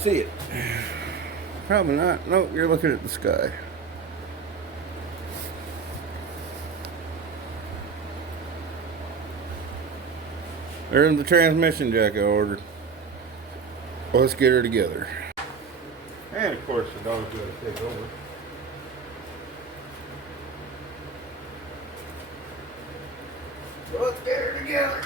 see it? Probably not. Nope, you're looking at the sky. There's the transmission jack I ordered. Let's get her together. And of course the dog's gonna take over. So let's get her together.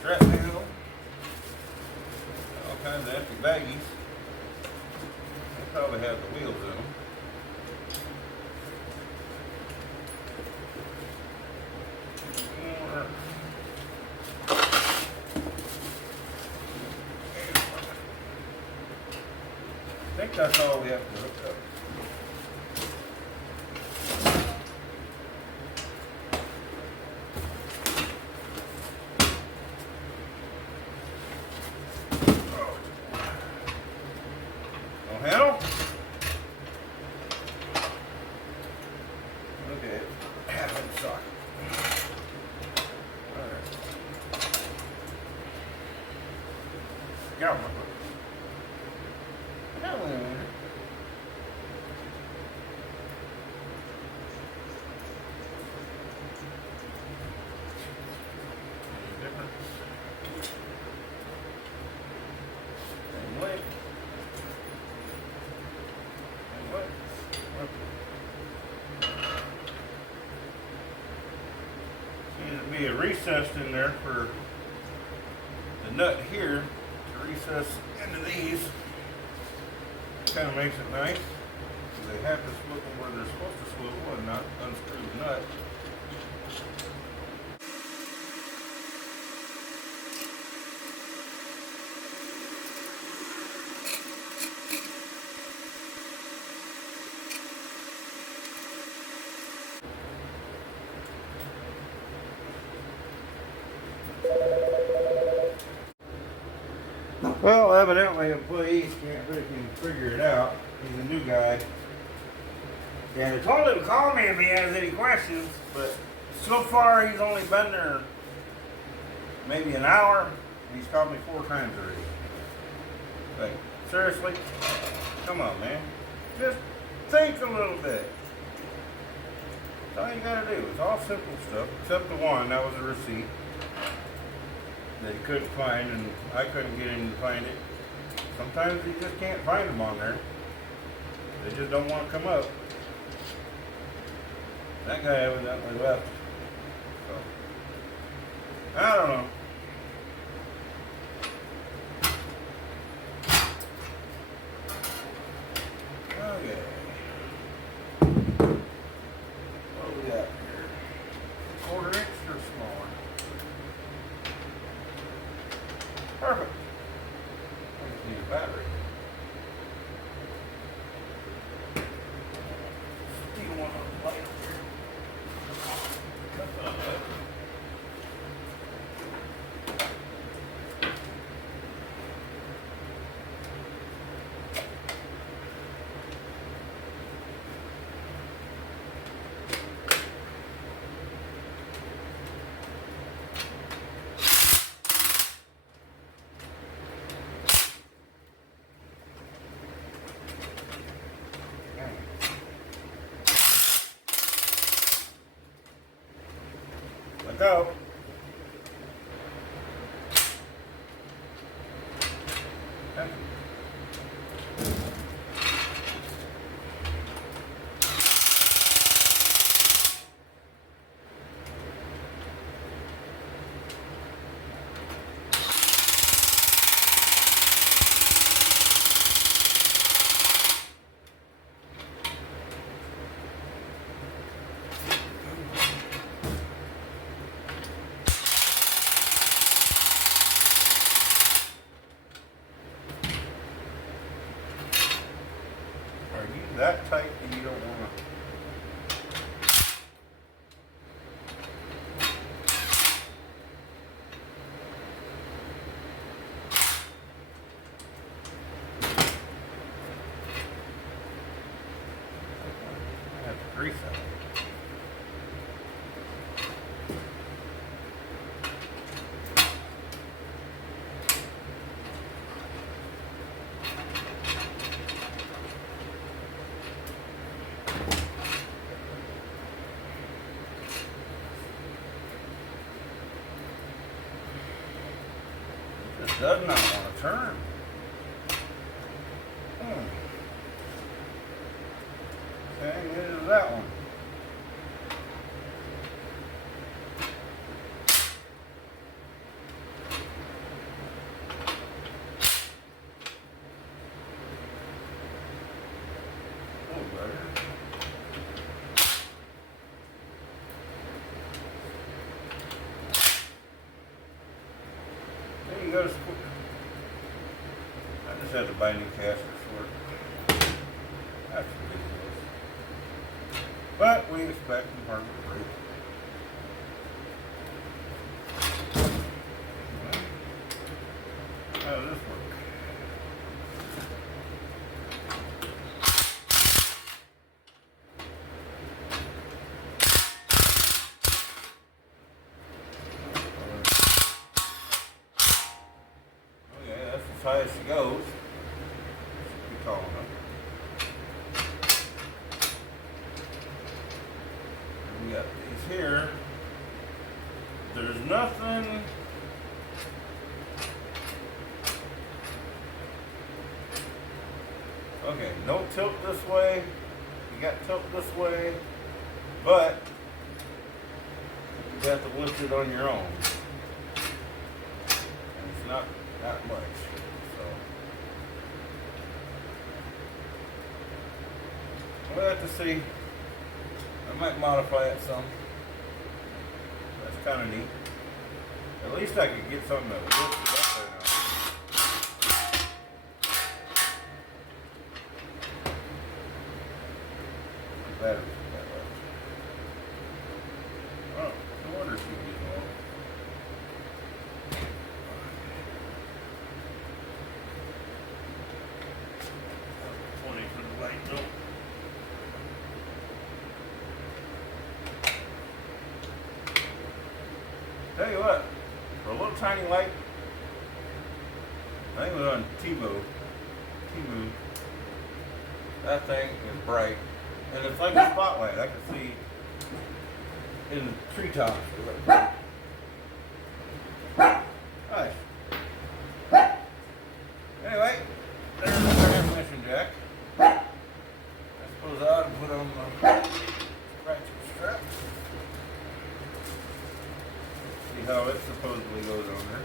Strap handle. All kinds of empty baggies. They probably have the wheels in them. I think that's all we have to hook up. No handle? Okay, half inch socket. Alright. Get off my foot. Hello. Different. Same way. Same way. Seems to be a recess in there for the nut here to recess into these. Kind of makes it nice. They have to swivel where they're supposed to swivel and not unscrew the nut. Well, evidently employees can't really figure it out. He's a new guy. And I told him to call me if he has any questions, but so far he's only been there maybe an hour, and he's called me 4 times already. Like, seriously? Come on, man. Just think a little bit. That's all you gotta do. It's all simple stuff, except the one, that was a receipt that he couldn't find, and I couldn't get him to find it. Sometimes you just can't find them on there. They just don't want to come up. That guy evidently left. So, I don't know. Okay. What do we got here? 1/4 inch or smaller? Perfect. I just need a battery. Steal one of the light over here. Cut that up. Let go. Okay. Are you that tight that you don't want to? grease on it. It does not want to turn. Same as that one. Oh, better. There you go. I just had to buy new casters for it. That's ridiculous. But we expect them hard to break. How does this work? Okay, that's as high as she goes. Should be tall enough. We got these here. There's nothing. Okay, no tilt this way. You got tilt this way, but you have to lift it on your own. And it's not that much. So we'll have to see. I might modify it some. That's kind of neat. At least I could get something that lifts it up there now. Batteries got left. Oh, no wonder she was getting low. $20 for the light though. Tell you what, for a little tiny light, I think it was on Temu. That thing is bright, and it's like a spotlight. I can see in the treetops. Nice. Anyway, there's the transmission jack. I suppose I ought to put on the ratchet strap. See how it supposedly goes on there.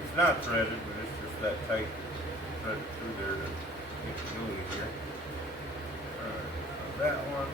It's not threaded, but it's just that tight thread through there to make it go easier. Alright, that one.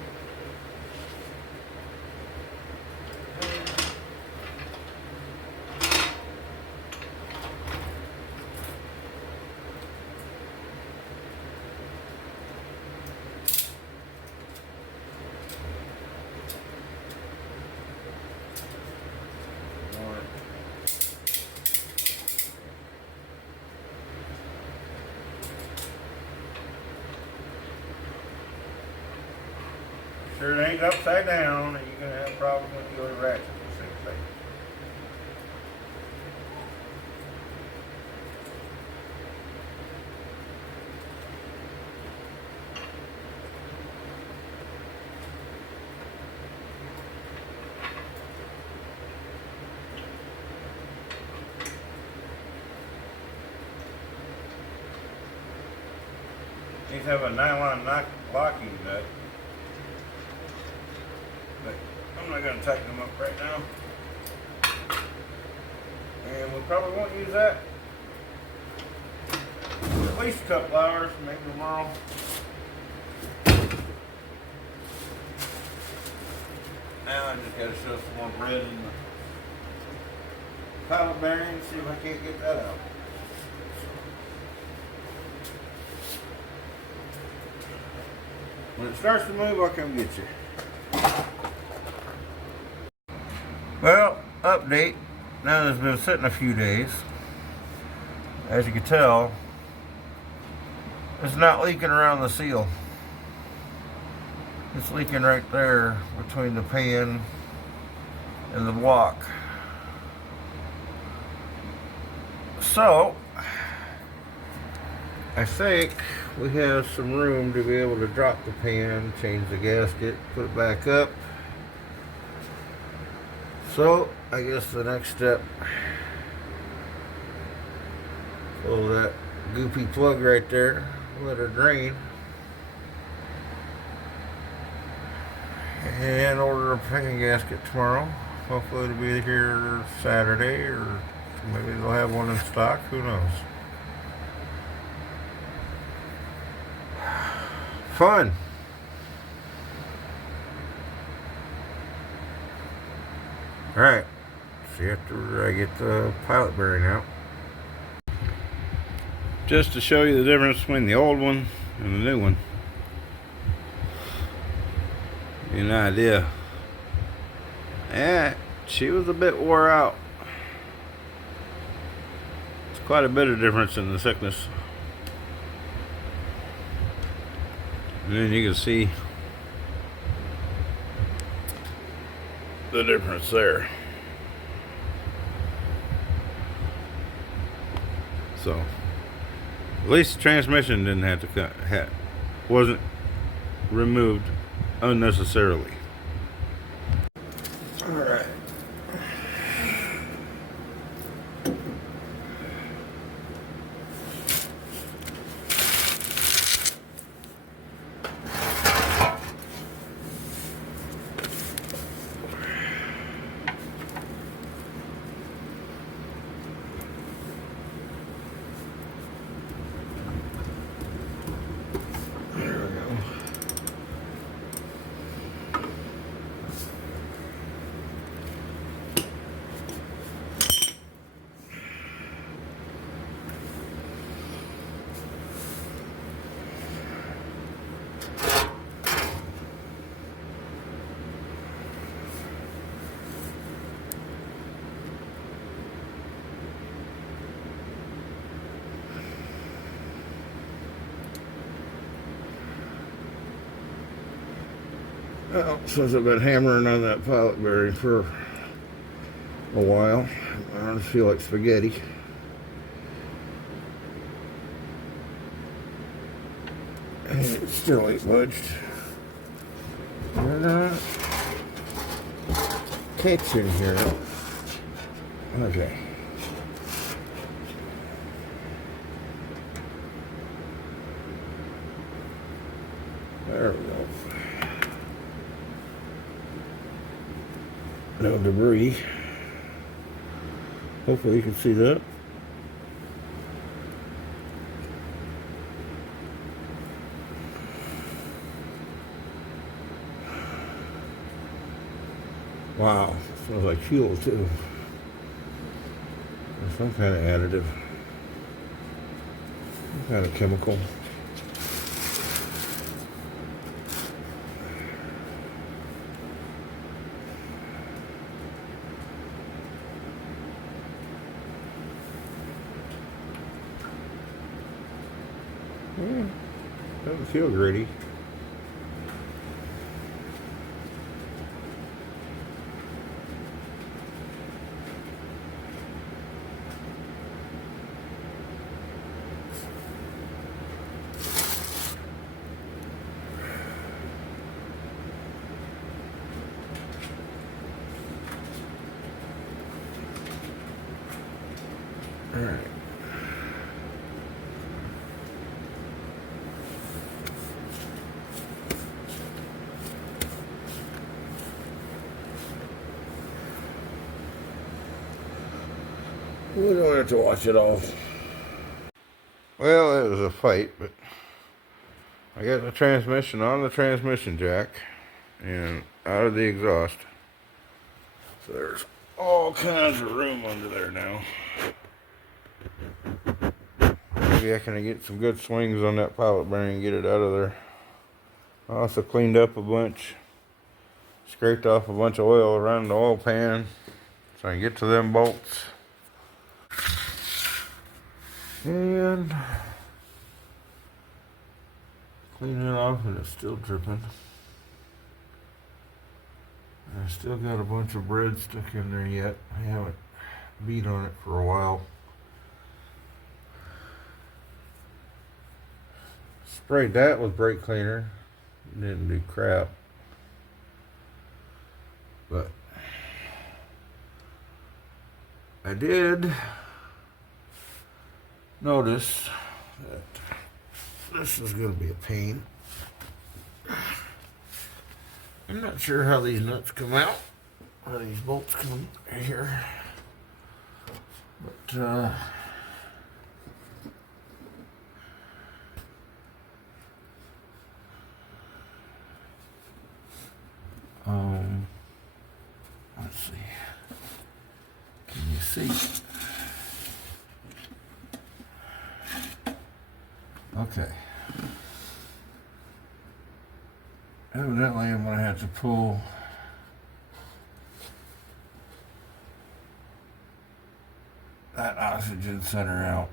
Sure it ain't upside down, and you're gonna have problems when you go to ratchet this thing. these have a nylon locking nut. But I'm not going to tighten them up right now. And we probably won't use that for at least a couple hours, maybe tomorrow. Now I just got to shove some more bread in the pilot bearing and see if I can't get that out. When it starts to move, I'll come get you. Well, update. Now it's been sitting a few days. As you can tell, it's not leaking around the seal. It's leaking right there between the pan and the block. So, I think we have some room to be able to drop the pan, change the gasket, put it back up. So, I guess the next step, pull that goopy plug right there, let her drain, and order a pan gasket tomorrow. Hopefully it'll be here Saturday, or maybe they'll have one in stock, who knows. Fun. Alright, see after I get the pilot bearing out. Just to show you the difference between the old one and the new one. Give you an idea. Yeah, she was a bit wore out. It's quite a bit of difference in the thickness. And then you can see the difference there. So at least the transmission didn't have to wasn't removed unnecessarily. All right. Well, since I've been hammering on that pilot bearing for a while, I just feel like spaghetti. And it still ain't budged. They're not catching here. Okay. There we go. No debris. Hopefully you can see that. Wow, smells like fuel too. Or some kind of additive. Some kind of chemical. Doesn't feel gritty. All right. We don't have to wash it off. Well, it was a fight, but I got the transmission on the transmission jack and out of the exhaust. So there's all kinds of room under there now. Maybe I can get some good swings on that pilot bearing and get it out of there. I also cleaned up a bunch, scraped off a bunch of oil around the oil pan so I can get to them bolts. And clean it off, and it's still dripping. I still got a bunch of bread stuck in there yet. I haven't beat on it for a while. Sprayed that with brake cleaner. Didn't do crap. But I did notice that this is going to be a pain. I'm not sure how these nuts come out, how these bolts come here, but let's see. Can you see? Okay. Evidently, I'm going to have to pull that oxygen center out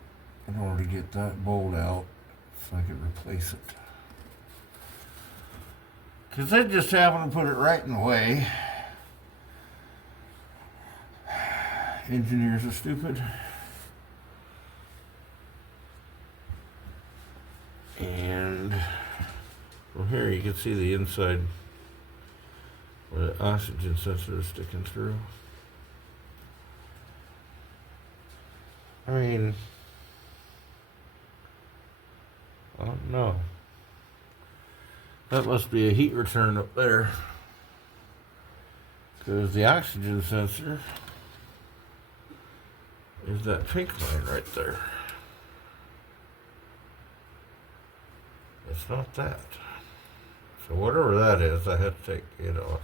in order to get that bolt out so I can replace it. Because I just happened to put it right in the way. Engineers are stupid. And well, here you can see the inside where the oxygen sensor is sticking through. I mean, I don't know. That must be a heat return up there, because the oxygen sensor is that pink line right there. It's not that. So whatever that is, I have to take it off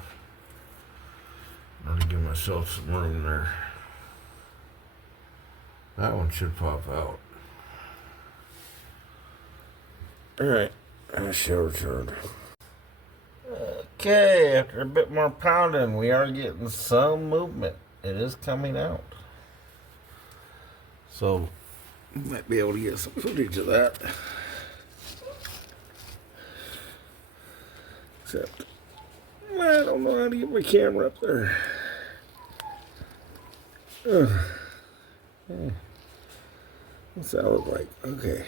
in order to give myself some room there. That one should pop out. Alright, I shall return. Okay, after a bit more pounding, we are getting some movement. It is coming out. So, we might be able to get some footage of that. Except, I don't know how to get my camera up there. What's that look like? Okay.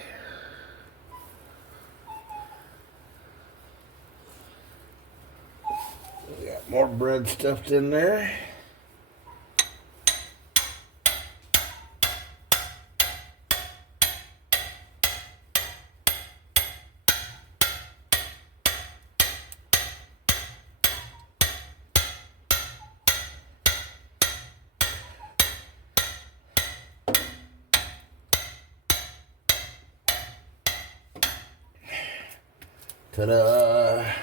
We got more bread stuffed in there. Ta-da!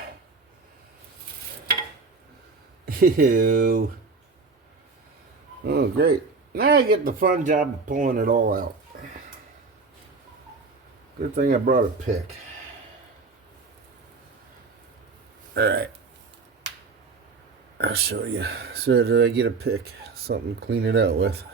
Ew. Oh, great. Now I get the fun job of pulling it all out. Good thing I brought a pick. Alright. I'll show you. So did I get a pick? Something to clean it out with.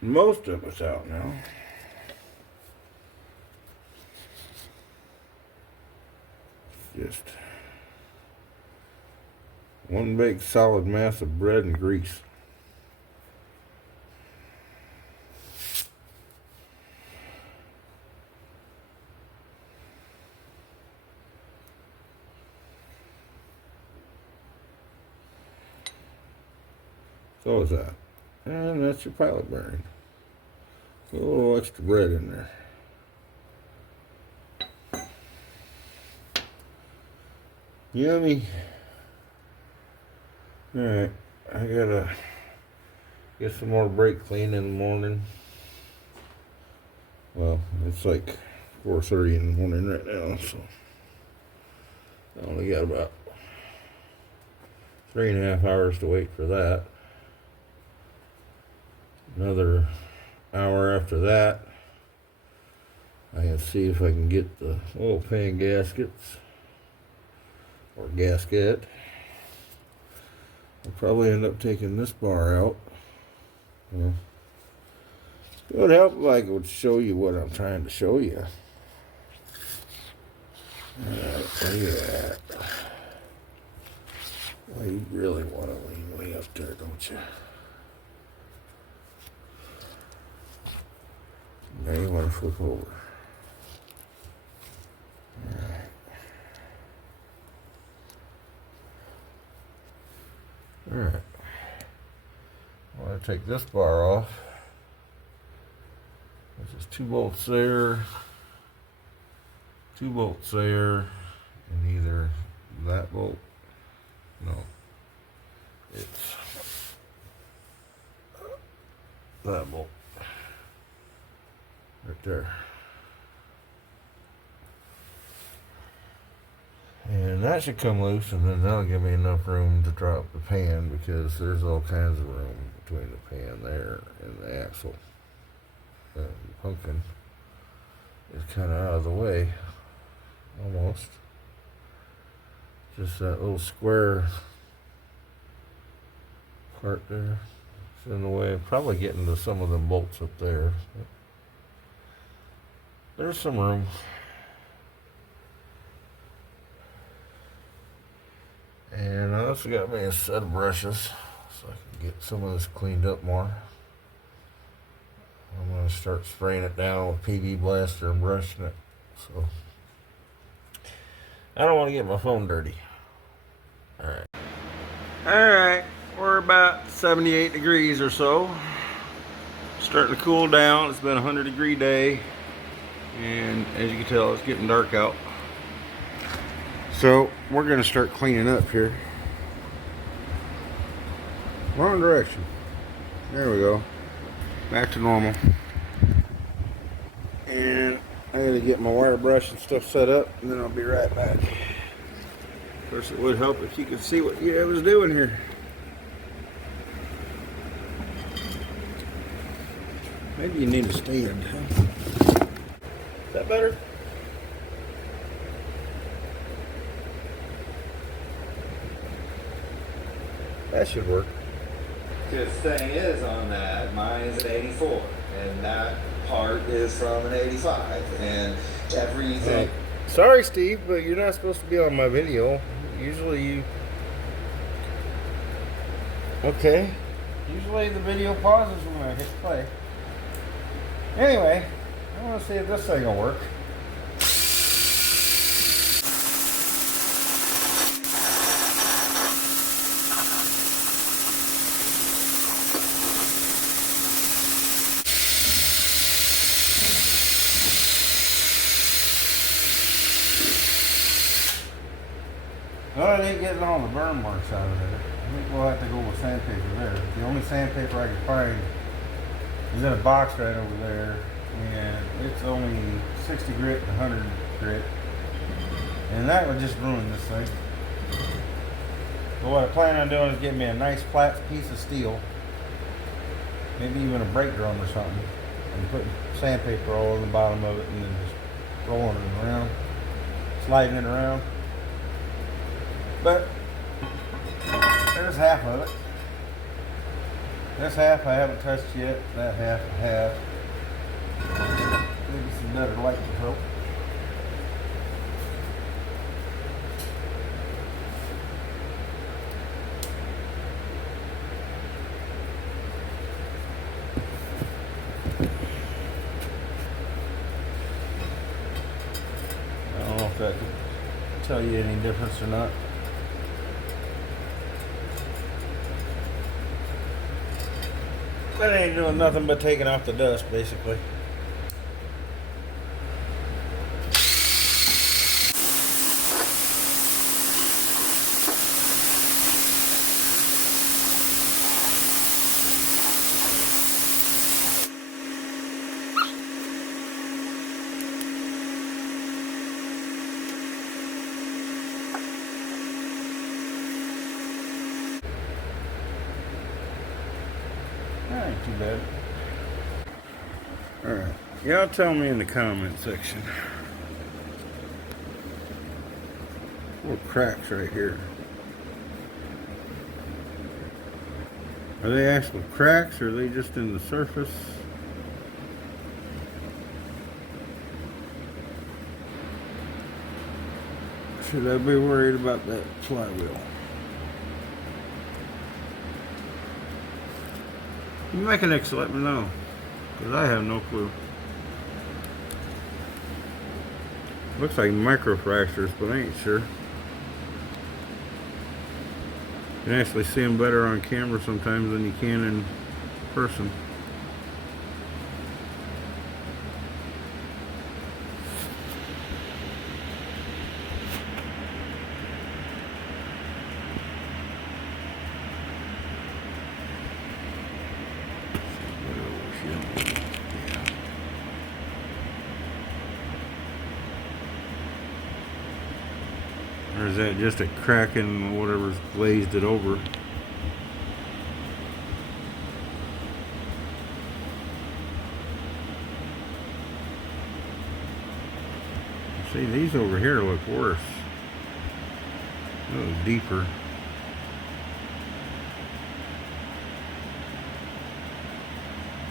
Most of it's out now. Just one big solid mass of bread and grease. So is that. And that's your pilot bearing. A little extra bread in there. Yummy. Alright, I gotta get some more brake clean in the morning. Well, it's like 4:30 in the morning right now, so I only got about 3.5 hours to wait for that. Another hour after that, I can see if I can get the oil pan gaskets or gasket. I'll probably end up taking this bar out. Yeah. It would help if I would show you what I'm trying to show you. Alright, look at that. Well, you really want to lean way up there, don't you? Now you want to flip over. Alright. Alright. I want to take this bar off. There's just 2 bolts there, 2 bolts there, and either that bolt, no, it's that bolt right there. And that should come loose, and then that'll give me enough room to drop the pan, because there's all kinds of room between the pan there and the axle. The pumpkin is kind of out of the way, almost. Just that little square part there is in the way. Probably getting to some of the bolts up there. There's some room. And I also got me a set of brushes so I can get some of this cleaned up more. I'm going to start spraying it down with PB Blaster and brushing it. So I don't want to get my phone dirty. Alright, we're about 78 degrees or so. Starting to cool down. It's been a 100-degree day. And as you can tell, it's getting dark out. So we're going to start cleaning up here. Wrong direction. There we go. Back to normal. And I gotta get my wire brush and stuff set up, and then I'll be right back. Of course, it would help if you could see what I was doing here. Maybe you need a stand. Is that better? That should work. Because the thing is, on that, mine is an 84, and that part is from an 85, and everything. Sorry, Steve, but you're not supposed to be on my video. Usually you... Okay. Usually the video pauses when I hit play. Anyway, I want to see if this thing will work. Well, it ain't getting all the burn marks out of there. I think we'll have to go with sandpaper there. The only sandpaper I can find is in a box right over there, and it's only 60 grit and 100 grit, and that would just ruin this thing. But what I plan on doing is getting me a nice flat piece of steel, maybe even a brake drum or something, and putting sandpaper all over the bottom of it, and then just rolling it around, sliding it around. But there's half of it. This half I haven't touched yet. That half I have. Maybe some better light to help. I don't know if that could tell you any difference or not. That ain't doing nothing but taking off the dust, basically. That ain't too bad. Alright, y'all tell me in the comment section. Little cracks right here. Are they actual cracks or are they just in the surface? Should I be worried about that flywheel? You mechanics, let me know, because I have no clue. Looks like microfractures, but I ain't sure. You can actually see them better on camera sometimes than you can in person. Or is that just a crack in whatever's glazed it over? See, these over here look worse. A little deeper.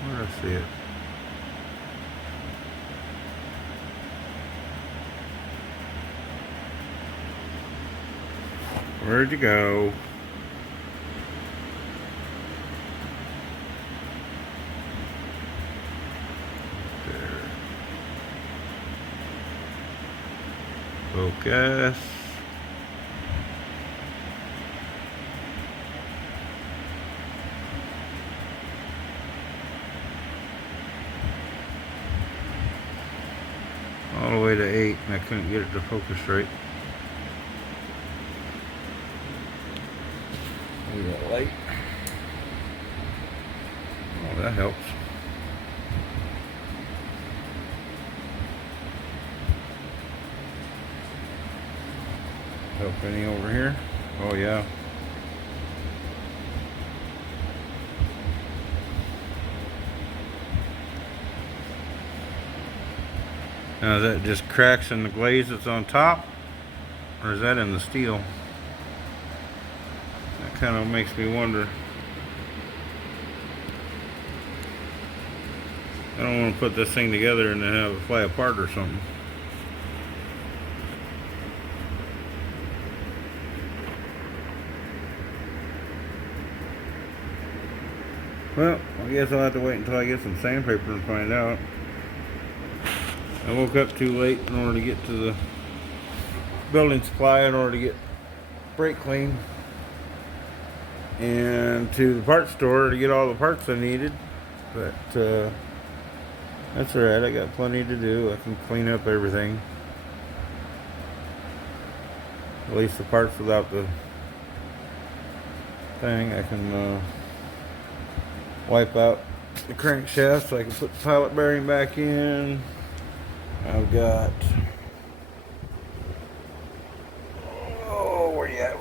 Where do I see it? Where'd you go? There. Focus. All the way to 8, and I couldn't get it to focus right. We got light. Oh, that helps. Help any over here? Oh yeah. Now is that just cracks in the glaze that's on top? Or is that in the steel? That kind of makes me wonder. I don't want to put this thing together and then have it fly apart or something. Well, I guess I'll have to wait until I get some sandpaper and find out. I woke up too late in order to get to the building supply in order to get brake clean, and to the parts store to get all the parts I needed. But that's alright, I got plenty to do. I can clean up everything. At least the parts without the thing. I can wipe out the crankshaft so I can put the pilot bearing back in. I've got, oh, where you at?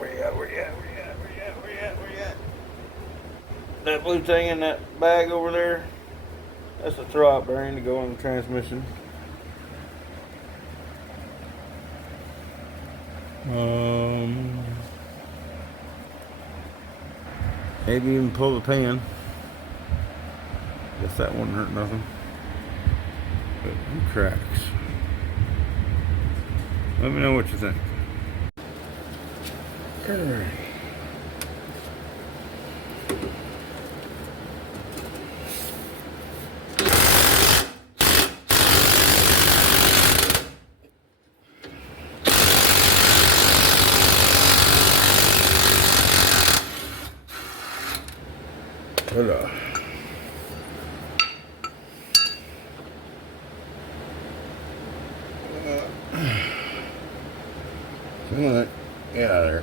That blue thing in that bag over there, that's a throwout bearing to go on the transmission. Maybe even pull the pan. Guess that wouldn't hurt nothing. But them cracks. Let me know what you think. Alright. Ta-da. Come on, get out of there.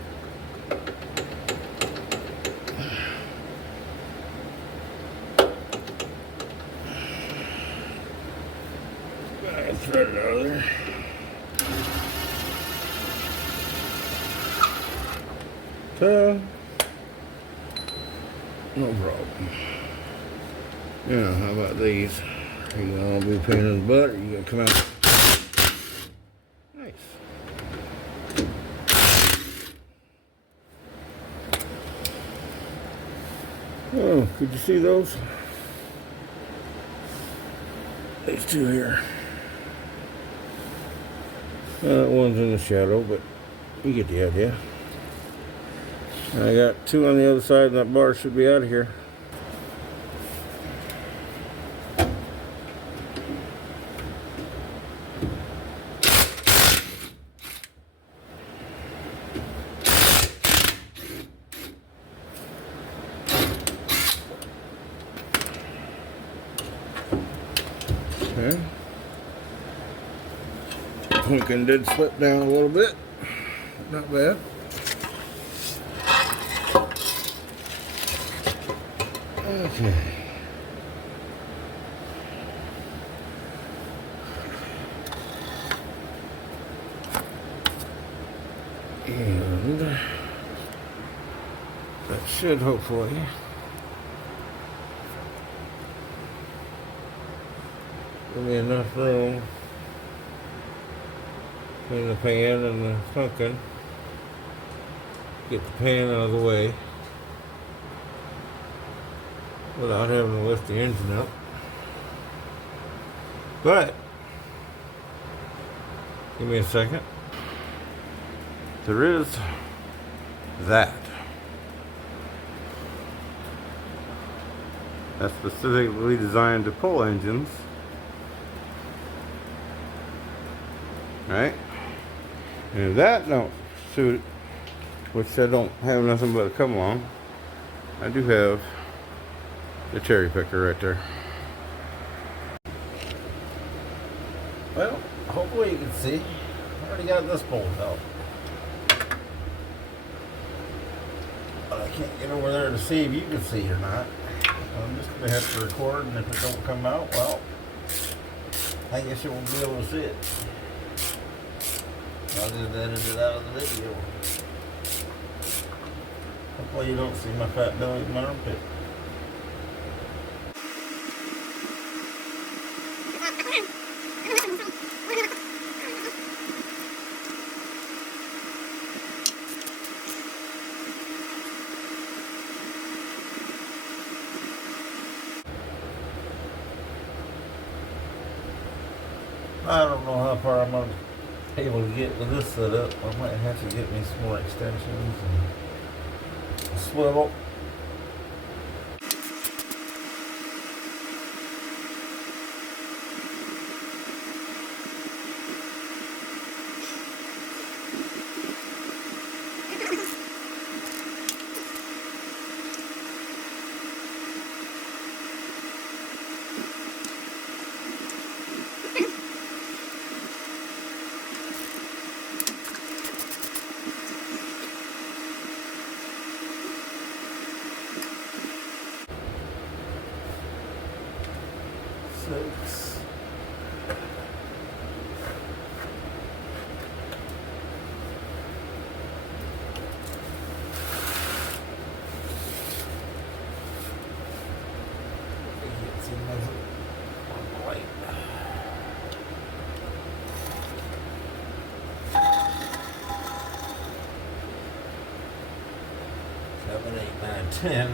I'll thread it out of there. So, no problem. Yeah, how about these? You gonna all be a pain in the butt, or you gonna come out? Nice. Oh, could you see those? These two here. That one's in the shadow, but you get the idea. I got two on the other side, and that bar should be out of here. Okay. Pumpkin did slip down a little bit. Not bad. Okay. And that should hopefully give me enough room between the pan and the pumpkin. Get the pan out of the way without having to lift the engine up. But, give me a second. There is that. That's specifically designed to pull engines. Right? And if that don't suit it, which I don't have nothing but a come along, I do have the cherry picker right there. Well, hopefully you can see. I already got this bolt out. But I can't get over there to see if you can see or not. I'm just going to have to record, and if it don't come out, well, I guess you won't be able to see it. I'll just edit it out of the video. Hopefully you don't see my fat belly in my armpit. I don't know how far I'm going to be able to get with this setup. I might have to get me some more extensions and a swivel. Six. Seven, 8, 9, 10.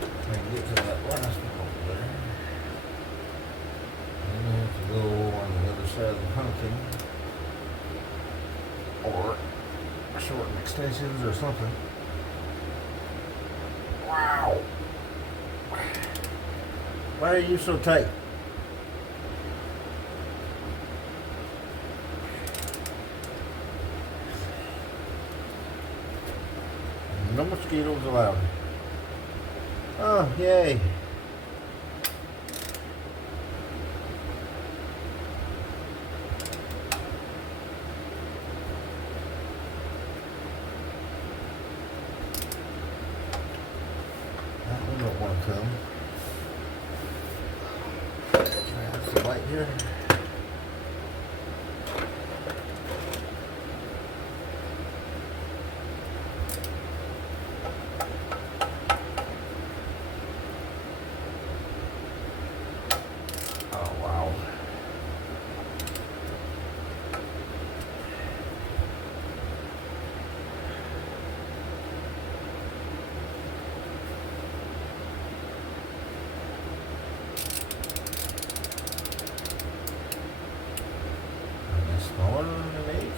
I can get to that last one over there. And then I have to go on the other side of the pumpkin. Or shorten extensions or something. Wow! Why are you so tight? No mosquitoes allowed. Oh, yay. come. Can I have some light here? Oh, wow. Smaller than an 8?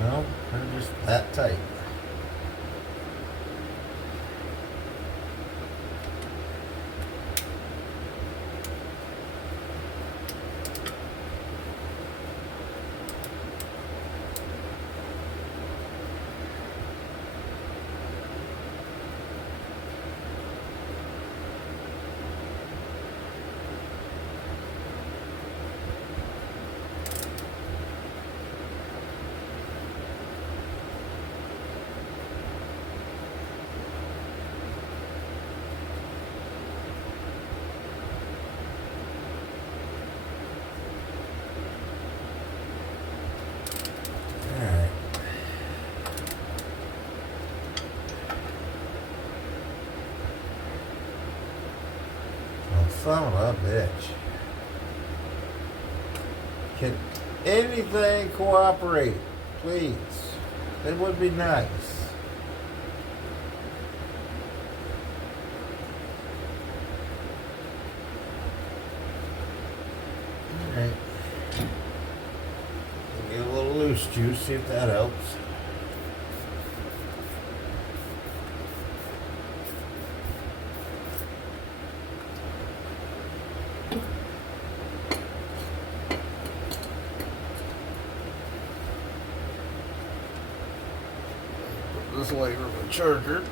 No, they're just that tight. Alright. Oh, son of a bitch. Can anything cooperate? Please. It would be nice. Alright. Get a little loose juice, see if that helps. Put this away from the charger.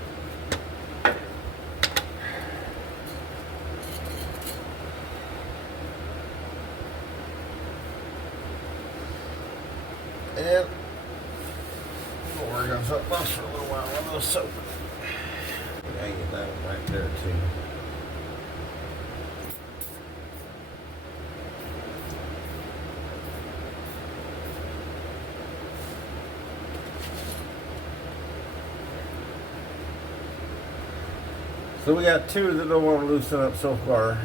And we'll work on something else for a little while with those soap. I get that one right there too. So we got two that don't want to loosen up so far.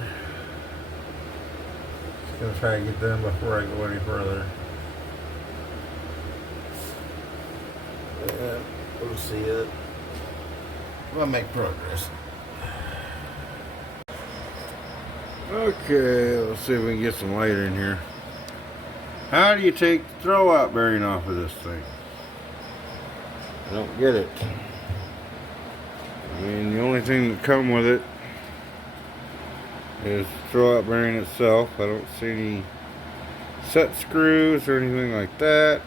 Just gonna try to get them before I go any further. And we'll see it. We'll make progress. Okay, let's see if we can get some light in here. How do you take the throwout bearing off of this thing? I don't get it. I mean, the only thing that come with it is the throwout bearing itself. I don't see any set screws or anything like that.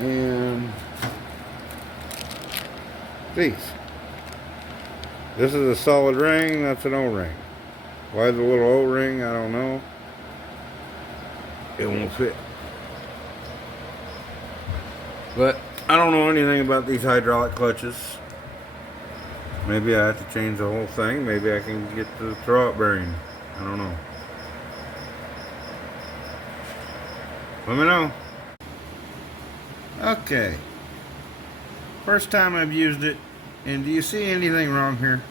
And these. This is a solid ring, that's an O-ring. Why the little O-ring, I don't know. It won't fit. But I don't know anything about these hydraulic clutches. Maybe I have to change the whole thing. Maybe I can get the throwout bearing. I don't know. Let me know. Okay. First time I've used it. And do you see anything wrong here?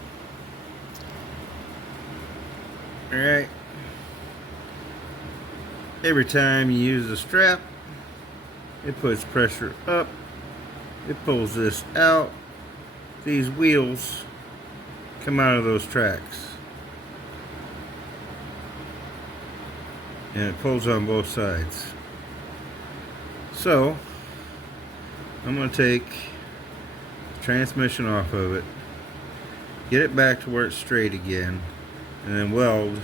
Alright. Every time you use the strap, it puts pressure up. It pulls this out. These wheels come out of those tracks. And it pulls on both sides. So, I'm going to take the transmission off of it, get it back to where it's straight again, and then weld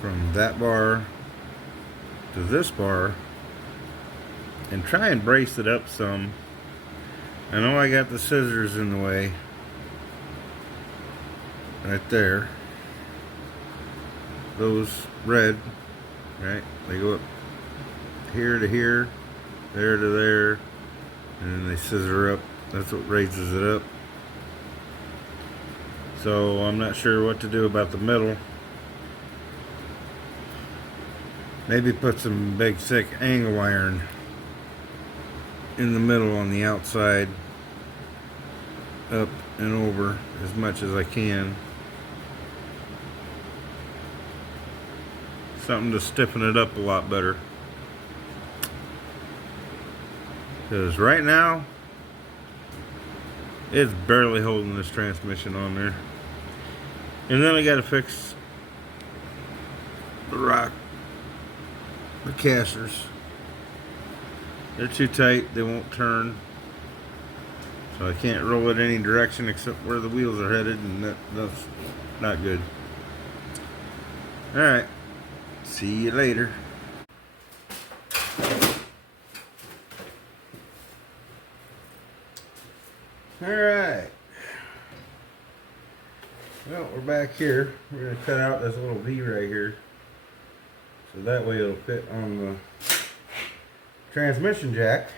from that bar to this bar and try and brace it up some. I know I got the scissors in the way right there. Those red, right? They go up here to here. there to there, and then they scissor up. That's what raises it up. So I'm not sure what to do about the middle. Maybe put some big thick angle iron in the middle on the outside, up and over as much as I can. Something to stiffen it up a lot better. Because right now, it's barely holding this transmission on there. And then I gotta fix the casters. They're too tight, they won't turn. So I can't roll it any direction except where the wheels are headed, and that's not good. Alright, see you later. Alright. Well, we're back here. We're going to cut out this little V right here. So that way it'll fit on the transmission jack.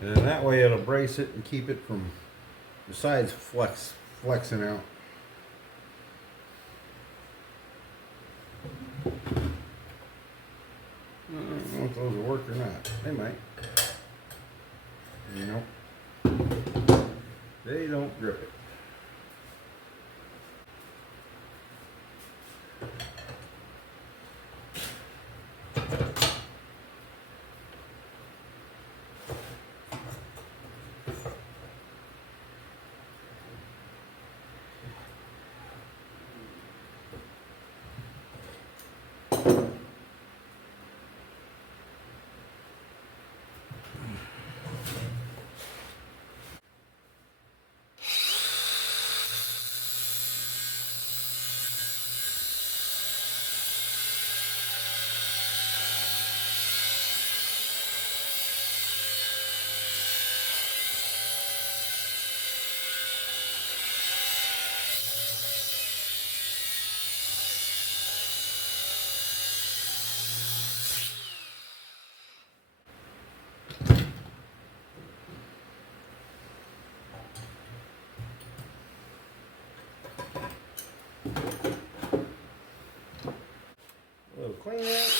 And then that way it'll brace it and keep it from the sides flexing out. I don't know if those will work or not. They might. You know, they don't grip it. A little clean up.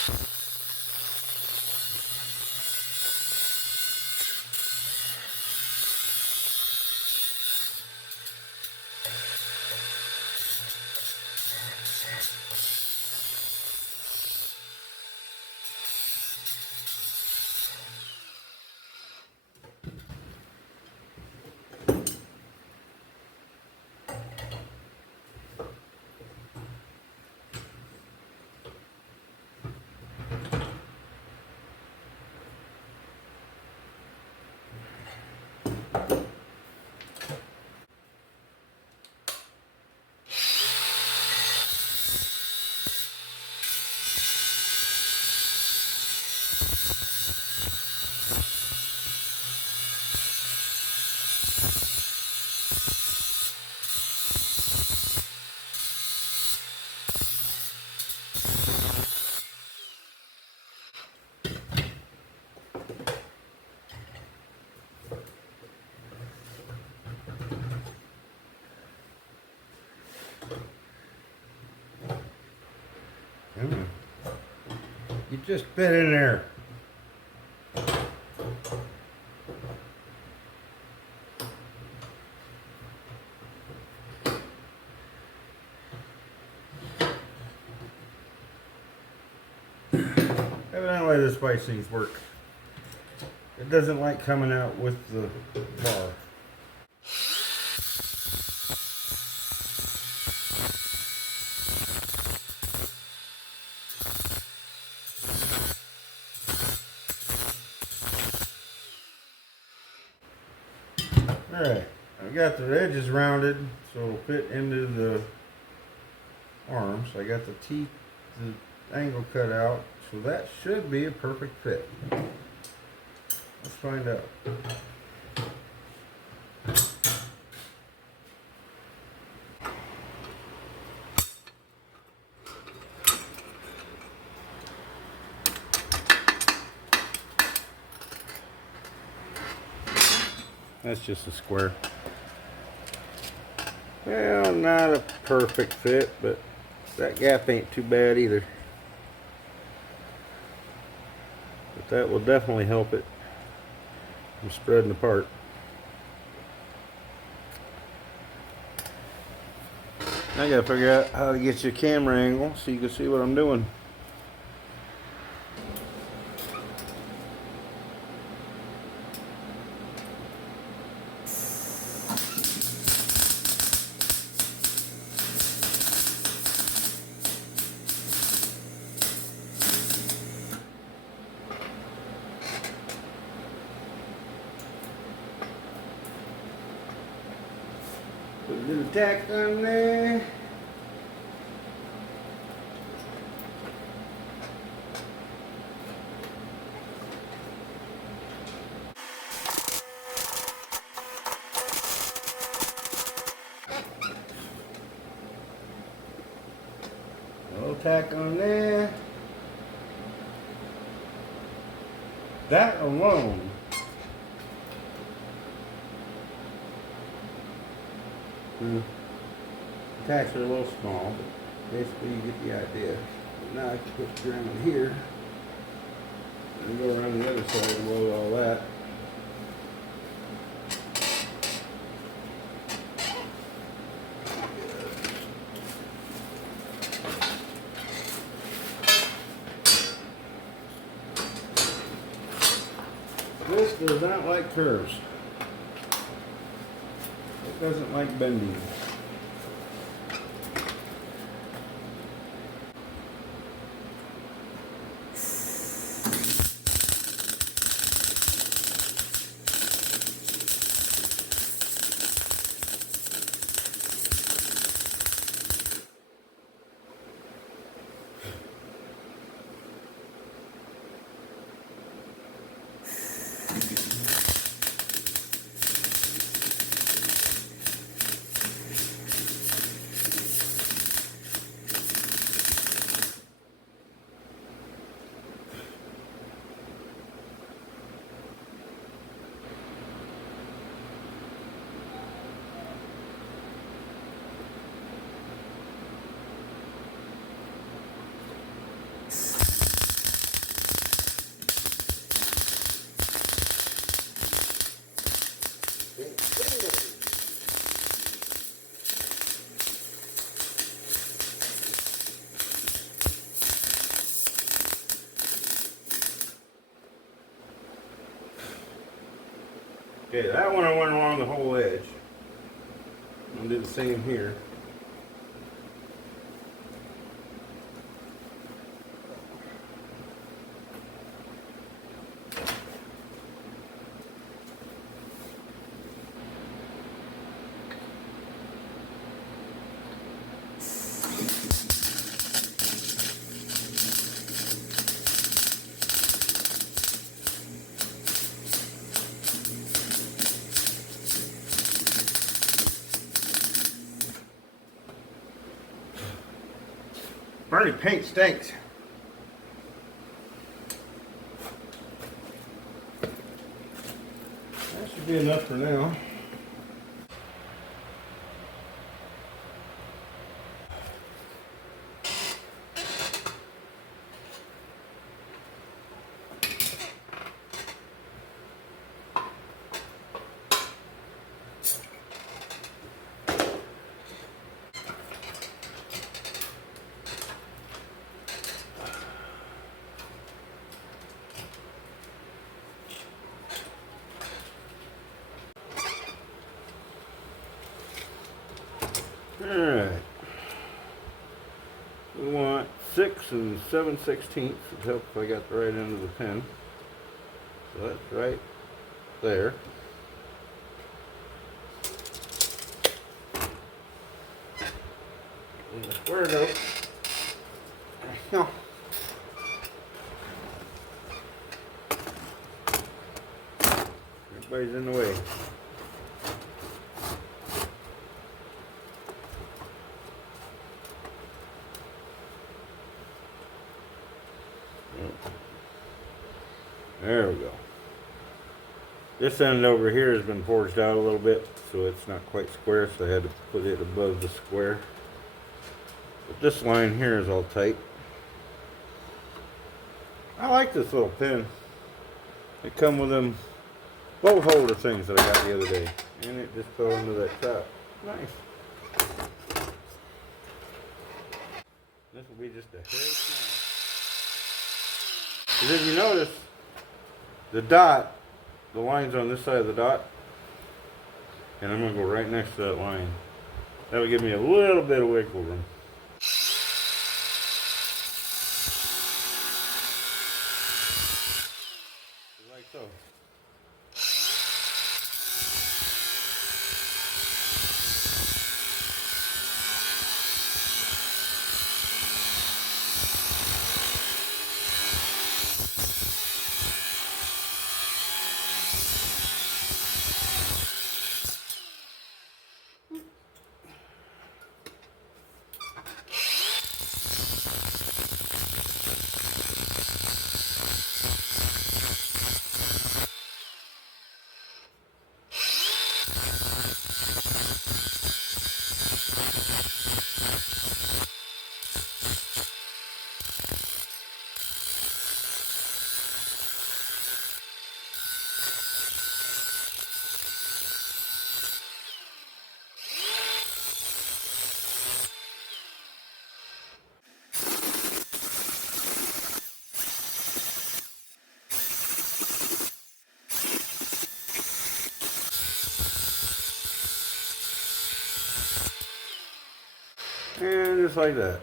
You just fit in there. Evidently this spacings work. It doesn't like coming out with the bar. Alright, I got the edges rounded so it'll fit into the arms. I got the teeth, the angle cut out, so that should be a perfect fit. Let's find out. That's just a square. Well, not a perfect fit, but that gap ain't too bad either. But that will definitely help it from spreading apart. I gotta figure out how to get you a camera angle so you can see what I'm doing. Put a little tack on there. A little tack on there. That alone tacks are a little small, but basically you get the idea. Now I can put the ground here and go around the other side and load all that. This does not like curves. It doesn't like bending. Okay, that one I went along the whole edge. I'm gonna do the same here. Bernie, paint stinks. That should be enough for now. Alright. We want 6 7/16. It'd help if I got the right end of the pin. So that's right there. in the square though. No. Everybody's in the way. There we go. This end over here has been forged out a little bit, so it's not quite square, so I had to put it above the square. But this line here is all tight. I like this little pin. It come with them bolt holder things that I got the other day, and it just fell into that top. Nice. This will be just a hair small. Because if you notice, the dot, the line's on this side of the dot, and I'm going to go right next to that line. That'll give me a little bit of wiggle room. Like so. And just like that.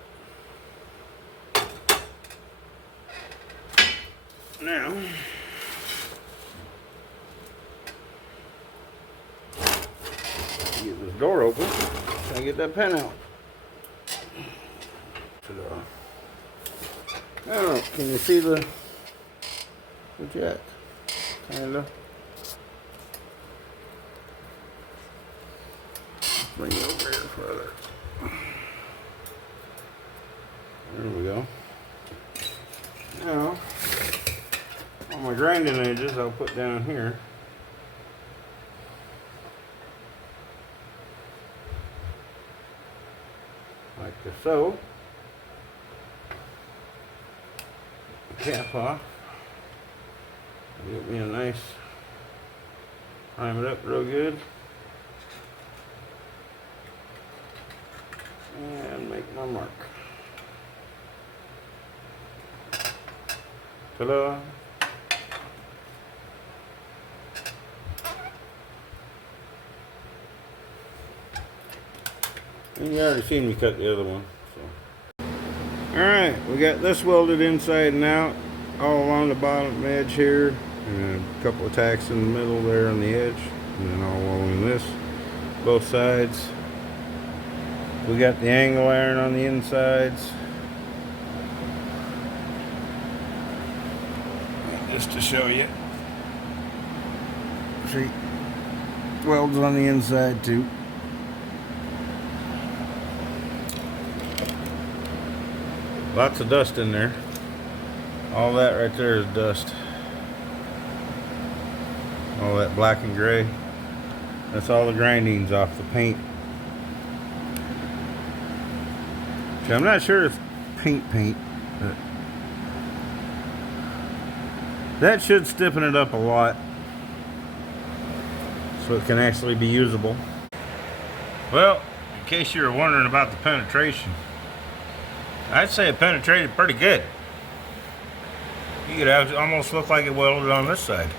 Now, get this door open and get that pen out. Oh, can you see the jack? Kinda. Bring it over here further. There we go. Now, all my grinding edges I'll put down here. Like so. Cap off. Get me a nice, prime it up real good. And make my mark. Ta-da! And you already seen me cut the other one. So. Alright, we got this welded inside and out, all along the bottom edge here, and a couple of tacks in the middle there on the edge, and then all along this, both sides. We got the angle iron on the insides. Just to show you. See, welds on the inside too. Lots of dust in there. All that right there is dust. All that black and gray. That's all the grindings off the paint. See, I'm not sure it's paint, but that should stiffen it up a lot so it can actually be usable. Well, in case you were wondering about the penetration, I'd say it penetrated pretty good. You could almost look like it welded on this side.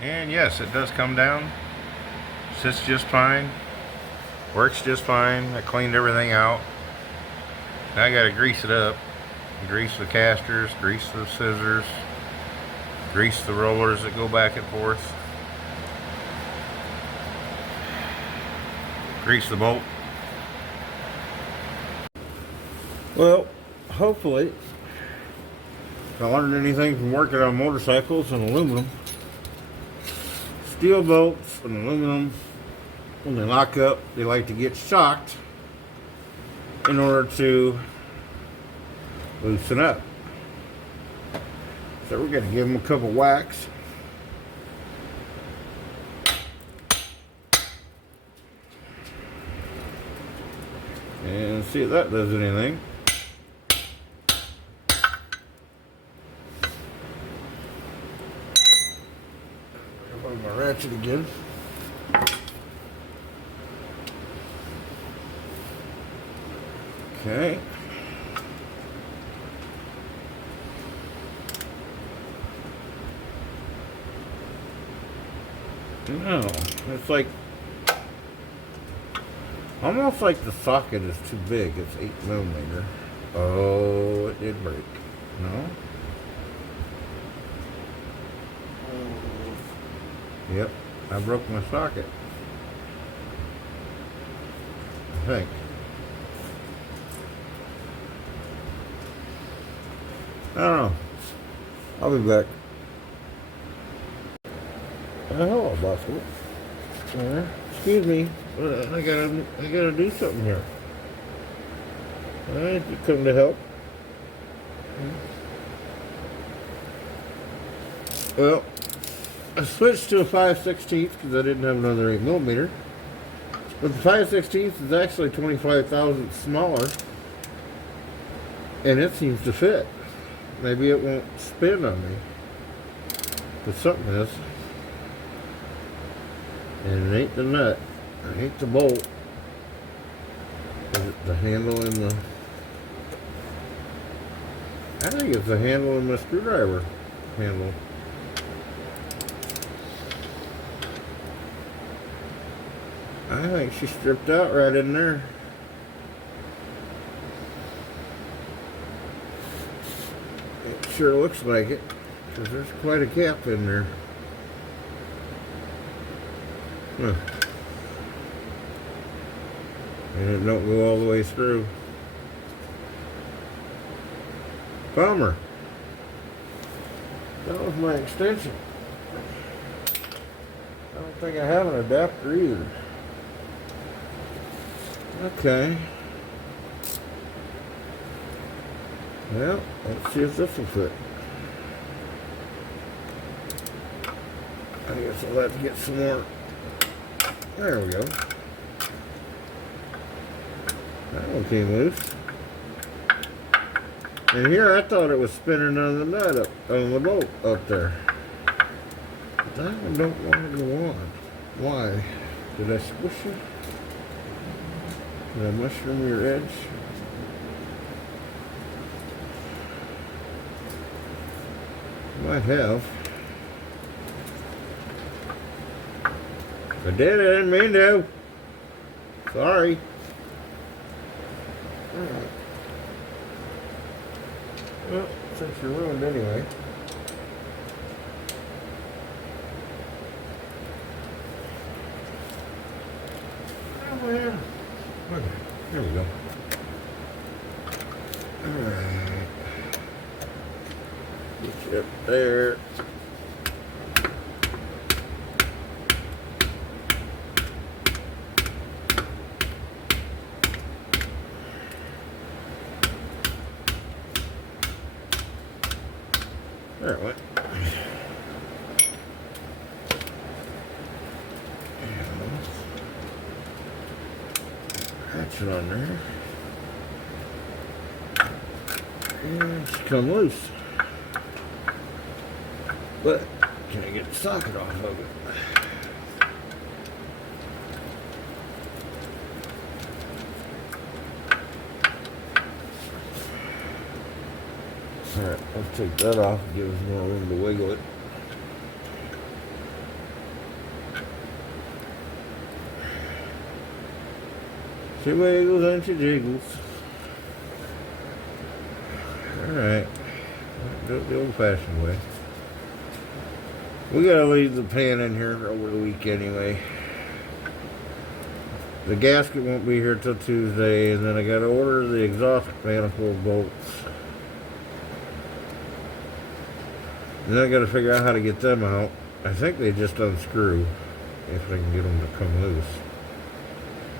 And yes, it does come down. Sits just fine. Works just fine. I cleaned everything out. Now I gotta grease it up. Grease the casters, grease the scissors, grease the rollers that go back and forth. grease the bolt. Well, hopefully, if I learned anything from working on motorcycles and aluminum, steel bolts and aluminum, when they lock up, they like to get shocked in order to loosen up. So we're going to give them a couple whacks. And see if that does anything. I'll my ratchet again. Okay. No, it's like almost like the socket is too big. It's 8mm. Oh, it did break. No? Yep, I broke my socket. I think. I don't know. I'll be back. Hello, Bosco. Excuse me. I gotta do something here. Alright, you come to help. Well, I switched to a 5/16 because I didn't have another 8mm. But the 5/16 is actually 25 thousandths smaller. And it seems to fit. Maybe it won't spin on me. But something is. And it ain't the nut. It ain't the bolt. Is it the handle and the... I think it's the handle and the screwdriver handle. I think she stripped out right in there. It sure looks like it, because there's quite a gap in there. Huh. And it don't go all the way through. Bummer. That was my extension. I don't think I have an adapter either. Okay. Well, let's see if this will fit. I guess I'll have to get some more. There we go. That one came loose. And here I thought it was spinning on the nut up on the bolt up there. But that one don't want to go on. Why? Did I squish it? Did I mushroom your edge? Might have. I did, I didn't mean to. Sorry. Alright. Well, since you're ruined anyway. Oh man. Okay, there we go. Alright. Get you up there. There it went. Hatchet on there. And it's come loose. But can I get the socket off of it? Alright, let's take that off and give us more room to wiggle it. She wiggles and she jiggles. Alright. Do it the old fashioned way. We gotta leave the pan in here over the week anyway. the gasket won't be here till Tuesday, and then I got to order the exhaust manifold bolts. And then I got to figure out how to get them out. I think they just unscrew if I can get them to come loose.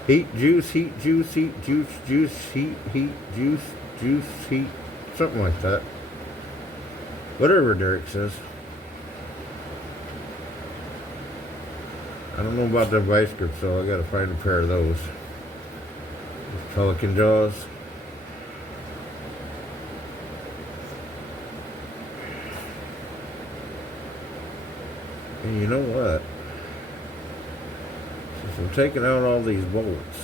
Heat, juice, heat, juice, heat, juice, juice, heat, juice, juice, heat, something like that. Whatever Derek says. I don't know about them vice grips, so I gotta find a pair of those. Pelican jaws. And you know what? Since I'm taking out all these bolts,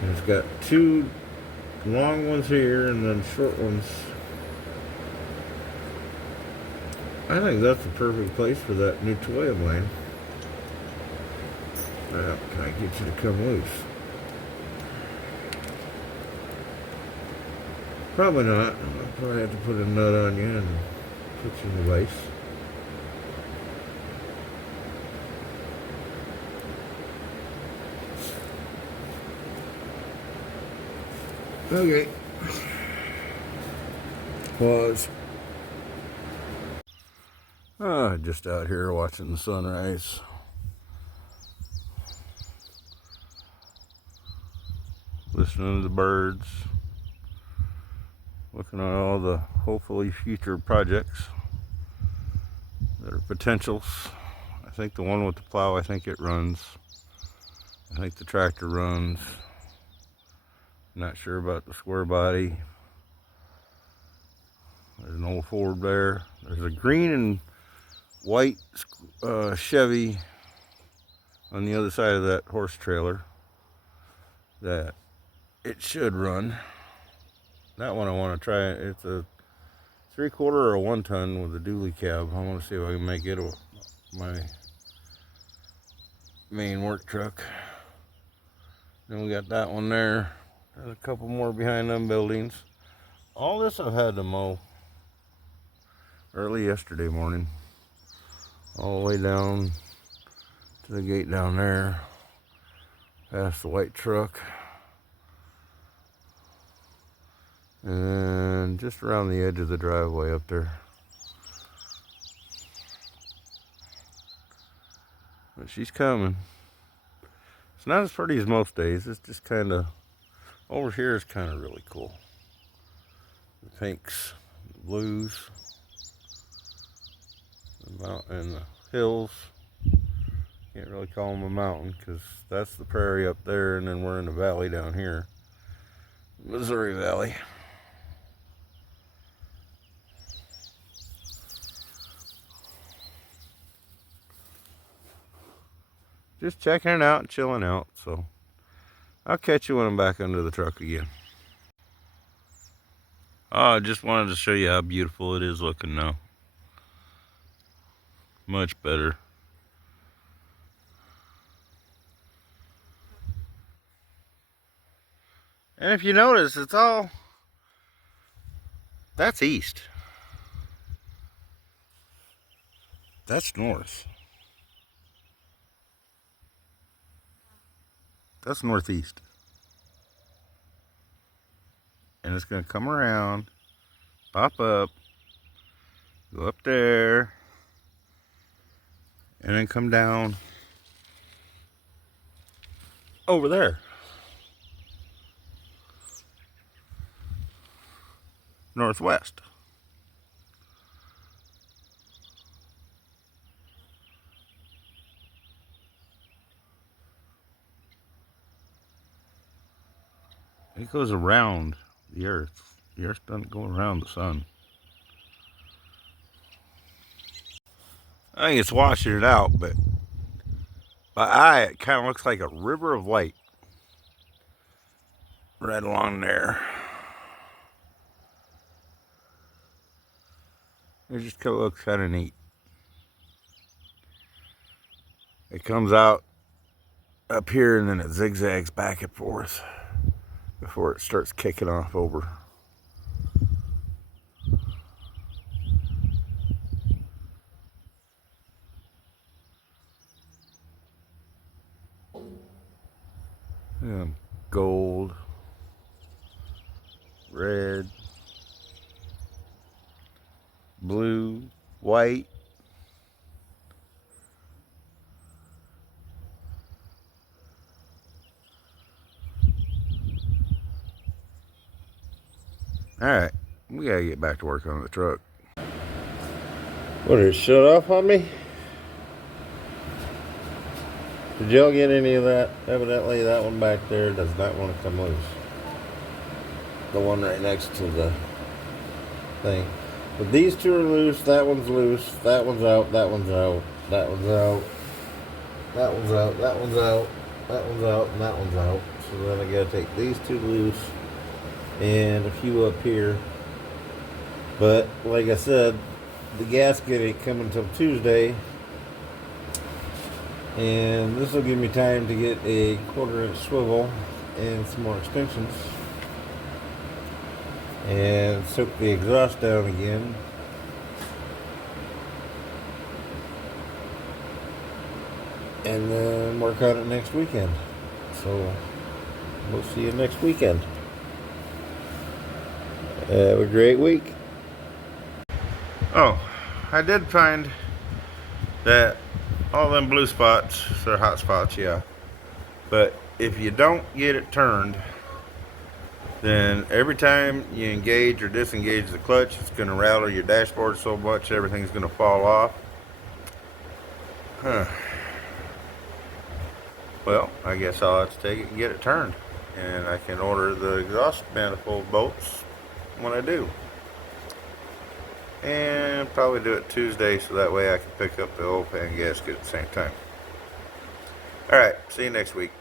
and it's got two long ones here and then short ones. I think that's the perfect place for that new toy of mine. Now, can I get you to come loose? Probably not. I'll probably have to put a nut on you and put you in the vise. Okay. Pause. Just out here watching the sunrise. Listening to the birds. Looking at all the hopefully future projects that are potentials. I think the one with the plow, I think it runs. I think the tractor runs. Not sure about the square body. There's an old Ford there. There's a green and white Chevy on the other side of that horse trailer that it should run. That one I want to try. It's a 3/4 or a 1 ton with a dually cab. I want to see if I can make it my main work truck. Then we got that one there. There's a couple more behind them buildings. All this I've had to mow early yesterday morning. All the way down to the gate down there. Past the white truck. And just around the edge of the driveway up there. But she's coming. It's not as pretty as most days. It's just kind of, over here is kind of really cool. The pinks, the blues, the mountain, and the hills. Can't really call them a mountain because that's the prairie up there, and then we're in the valley down here, Missouri Valley. Just checking it out and chilling out, so I'll catch you when I'm back under the truck again. Oh, I just wanted to show you how beautiful it is looking now. Much better. And if you notice, it's all, that's east. That's north. That's northeast. And it's going to come around, pop up, go up there, and then come down over there. Northwest. It goes around the earth. The earth doesn't go around the sun. I think it's washing it out, but by eye it kind of looks like a river of light right along there. It just looks kind of neat. It comes out up here and then it zigzags back and forth before it starts kicking off over. Gold, red, blue, white. Alright, we gotta get back to work on the truck. What, did it shut off on me? Did y'all get any of that? Evidently that one back there does not want to come loose. The one right next to the thing. But these two are loose, that one's loose, that one's out, that one's out, that one's out, that one's out, that one's out, that one's out, and that one's out. So then I gotta take these two loose and a few up here. But like I said, the gasket ain't coming until Tuesday. And this will give me time to get a 1/4-inch swivel and some more extensions. And soak the exhaust down again. And then work on it next weekend. So we'll see you next weekend. Have a great week. Oh, I did find that all them blue spots, they're hot spots, yeah. But if you don't get it turned, then every time you engage or disengage the clutch, it's going to rattle your dashboard so much everything's going to fall off. Well, I guess I'll have to take it and get it turned. And I can order the exhaust manifold bolts when I do. And probably do it Tuesday so that way I can pick up the oil pan gasket at the same time. Alright, see you next week.